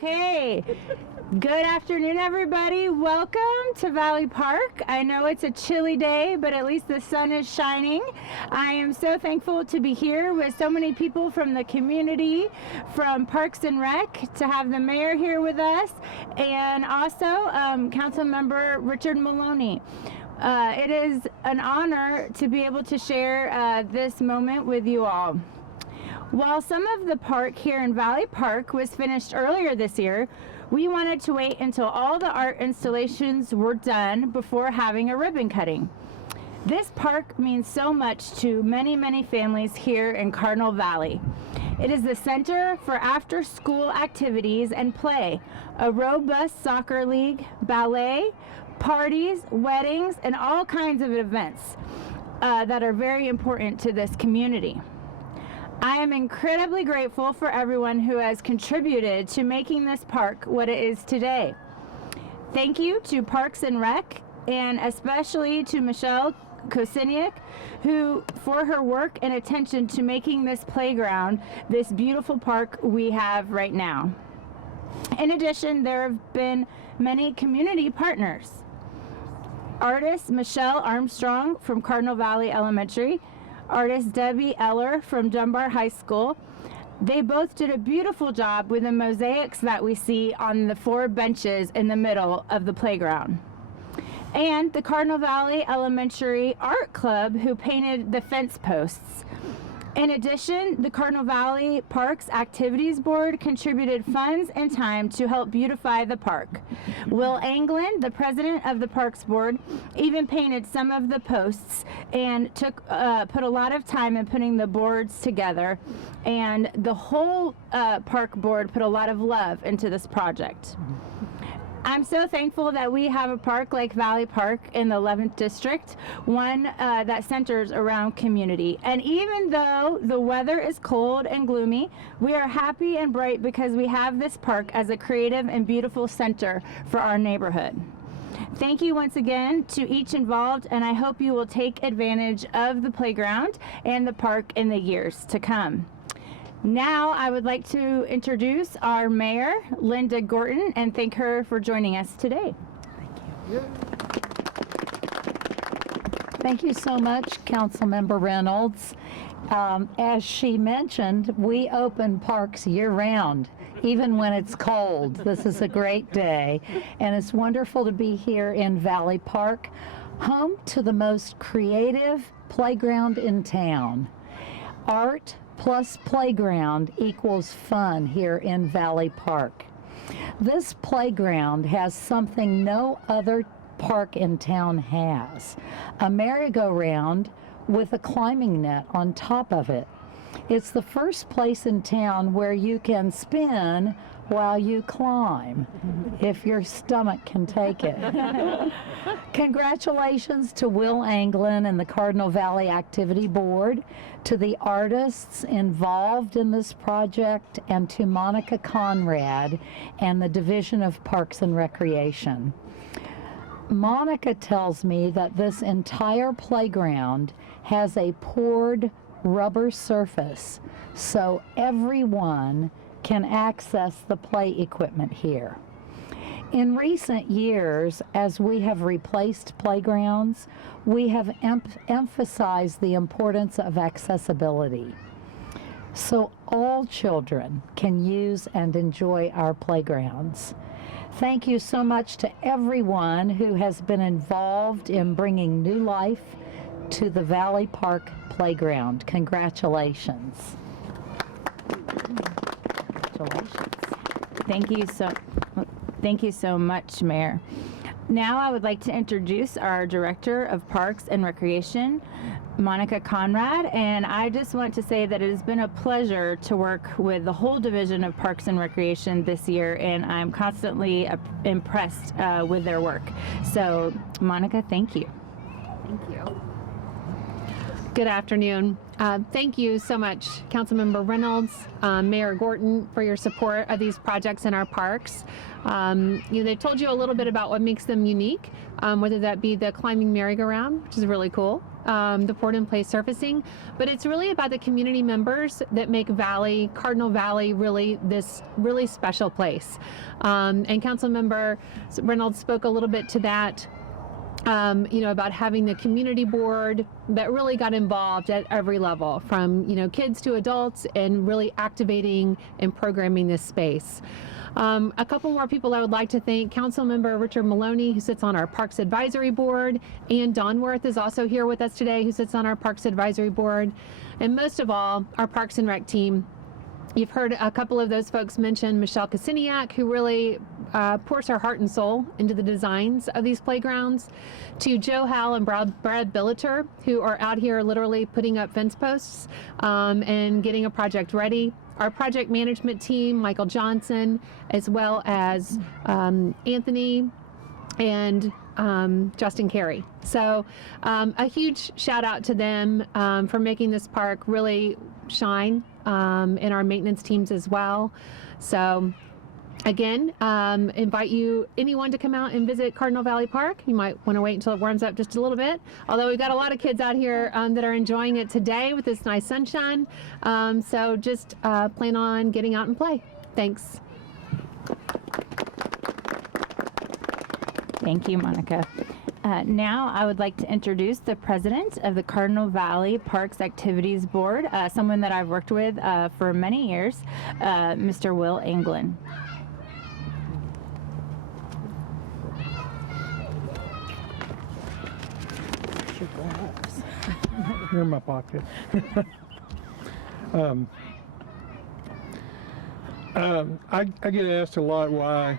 Okay. Good afternoon, everybody. Welcome to Valley Park. I know it's a chilly day, but at least the sun is shining. I am so thankful to be here with so many people from the community, from Parks and Rec, to have the mayor here with us, and also Council Member Richard Maloney. It is an honor to be able to share this moment with you all. While some of the park here in Valley Park was finished earlier this year, we wanted to wait until all the art installations were done before having a ribbon cutting. This park means so much to many, many families here in Cardinal Valley. It is the center for after-school activities and play, a robust soccer league, ballet, parties, weddings, and all kinds of events that are very important to this community. I am incredibly grateful for everyone who has contributed to making this park what it is today. Thank you to Parks and Rec, and especially to Michelle Kosiniak, who for her work and attention to making this playground this beautiful park we have right now. In addition, there have been many community partners. Artist Michelle Armstrong from Cardinal Valley Elementary, artist Debbie Eller from Dunbar High School. They both did a beautiful job with the mosaics that we see on the 4 benches in the middle of the playground. And the Cardinal Valley Elementary Art Club, who painted the fence posts. In addition, the Cardinal Valley Parks Activities Board contributed funds and time to help beautify the park. Will Anglin, the president of the Parks Board, even painted some of the posts and put a lot of time in putting the boards together. And the whole park board put a lot of love into this project. I'm so thankful that we have a park like Valley Park in the 11th District, one that centers around community. And even though the weather is cold and gloomy, we are happy and bright because we have this park as a creative and beautiful center for our neighborhood. Thank you once again to each involved, and I hope you will take advantage of the playground and the park in the years to come. Now I would like to introduce our mayor, Linda Gorton, and thank her for joining us today. Thank you. Thank you so much, Councilmember Reynolds. As she mentioned, we open parks year-round, even when it's cold. This is a great day, and it's wonderful to be here in Valley Park, home to the most creative playground in town. Art plus playground equals fun here in Valley Park. This playground has something no other park in town has, a merry-go-round with a climbing net on top of it. It's the first place in town where you can spin while you climb, if your stomach can take it. Congratulations to Will Anglin and the Cardinal Valley Activity Board, to the artists involved in this project, and to Monica Conrad and the Division of Parks and Recreation. Monica tells me that this entire playground has a poured rubber surface, so everyone can access the play equipment here. In recent years, as we have replaced playgrounds, we have emphasized the importance of accessibility, so all children can use and enjoy our playgrounds. Thank you so much to everyone who has been involved in bringing new life to the Valley Park Playground. Congratulations. Thank you so much, Mayor. Now I would like to introduce our Director of Parks and Recreation, Monica Conrad, and I just want to say that it has been a pleasure to work with the whole Division of Parks and Recreation this year, and I'm constantly impressed with their work. So, Monica, thank you. Thank you. Good afternoon. Thank you so much, Councilmember Reynolds, Mayor Gorton, for your support of these projects in our parks. They told you a little bit about what makes them unique, whether that be the climbing merry-go-round, which is really cool, the Poured in Place surfacing, but it's really about the community members that make Cardinal Valley, really this really special place. And Councilmember Reynolds spoke a little bit to that. About having the community board that really got involved at every level, from kids to adults, and really activating and programming this space. A couple more people I would like to thank: Councilmember Richard Maloney, who sits on our Parks Advisory Board, and Dawn Worth is also here with us today, who sits on our Parks Advisory Board, and most of all, our Parks and Rec team. You've heard a couple of those folks mention Michelle Kasiniak, who really pours her heart and soul into the designs of these playgrounds, to Joe Howell and Brad Billiter, who are out here literally putting up fence posts and getting a project ready. Our project management team, Michael Johnson, as well as Anthony and Justin Carey. So a huge shout out to them for making this park really shine, and our maintenance teams as well. So again, invite anyone to come out and visit Cardinal Valley Park. You might want to wait until it warms up just a little bit, although we've got a lot of kids out here that are enjoying it today with this nice sunshine. So just plan on getting out and play. Thanks. Thank you, Monica. Now I would like to introduce the president of the Cardinal Valley Parks Activities Board, someone that I've worked with for many years, Mr. Will Anglin. They're in my pocket. I get asked a lot why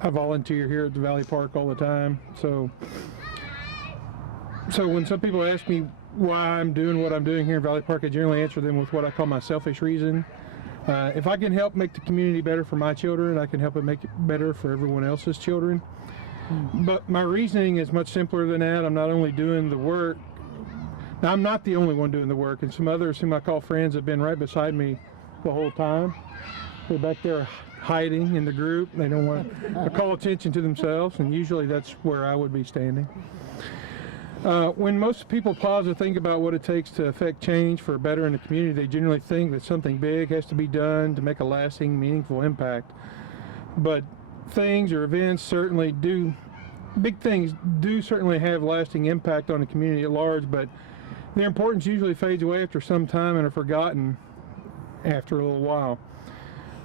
I volunteer here at the Valley Park all the time. So when some people ask me why I'm doing what I'm doing here in Valley Park, I generally answer them with what I call my selfish reason. If I can help make the community better for my children, I can help it make it better for everyone else's children. But my reasoning is much simpler than that. I'm not only doing the work. Now, I'm not the only one doing the work, and some others whom I call friends have been right beside me the whole time. They're back there hiding in the group. They don't want to call attention to themselves, and usually that's where I would be standing. When most people pause to think about what it takes to affect change for better in the community, they generally think that something big has to be done to make a lasting, meaningful impact. But things or events certainly do, big things do certainly have lasting impact on the community at large, but their importance usually fades away after some time and are forgotten after a little while.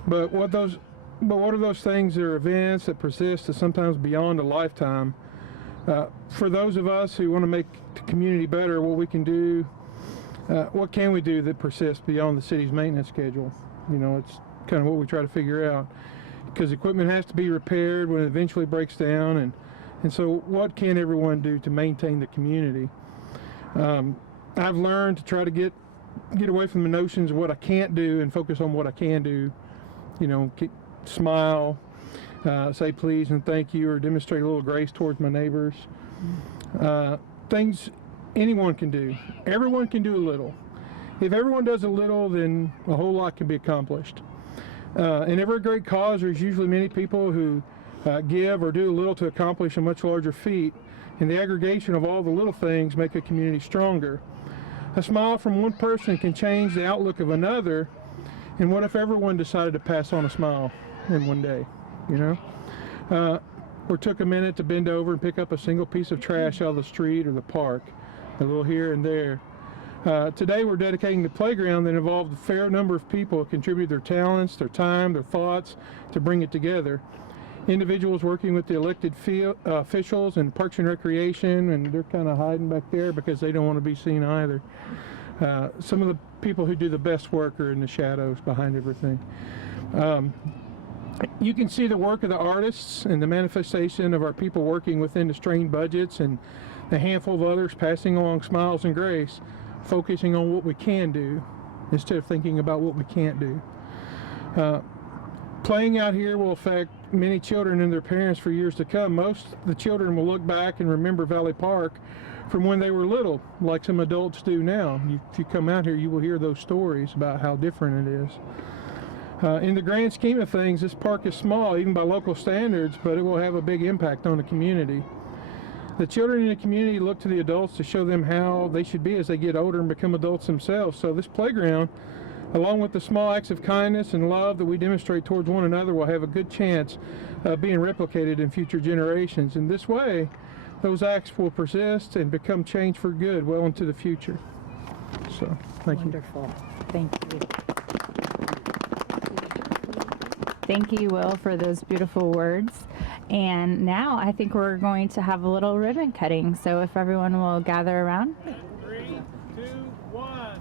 But what are those things or events that persist to sometimes beyond a lifetime? For those of us who want to make the community better, what can we do that persists beyond the city's maintenance schedule? It's kind of what we try to figure out, because equipment has to be repaired when it eventually breaks down, and so what can everyone do to maintain the community? I've learned to try to get away from the notions of what I can't do and focus on what I can do. Smile, say please and thank you, or demonstrate a little grace towards my neighbors. Things anyone can do. Everyone can do a little. If everyone does a little, then a whole lot can be accomplished. In every great cause, there's usually many people who give or do a little to accomplish a much larger feat, and the aggregation of all the little things make a community stronger. A smile from one person can change the outlook of another, and what if everyone decided to pass on a smile in one day, or took a minute to bend over and pick up a single piece of trash out of the street or the park, a little here and there. Today we're dedicating the playground that involved a fair number of people who contribute their talents, their time, their thoughts to bring it together. Individuals working with the elected officials and Parks and Recreation, and they're kind of hiding back there because they don't want to be seen either. Some of the people who do the best work are in the shadows behind everything. You can see the work of the artists and the manifestation of our people working within the strained budgets, and the handful of others passing along smiles and grace, focusing on what we can do instead of thinking about what we can't do. Playing out here will affect many children and their parents for years to come. Most of the children will look back and remember Valley Park from when they were little, like some adults do now. If you come out here, you will hear those stories about how different it is. In the grand scheme of things, this park is small, even by local standards, but it will have a big impact on the community. The children in the community look to the adults to show them how they should be as they get older and become adults themselves. So this playground, along with the small acts of kindness and love that we demonstrate towards one another, will have a good chance of being replicated in future generations. In this way, those acts will persist and become change for good well into the future. So, thank you. Wonderful. Thank you. Thank you, Will, for those beautiful words. And now I think we're going to have a little ribbon cutting. So if everyone will gather around. 3, 2, 1.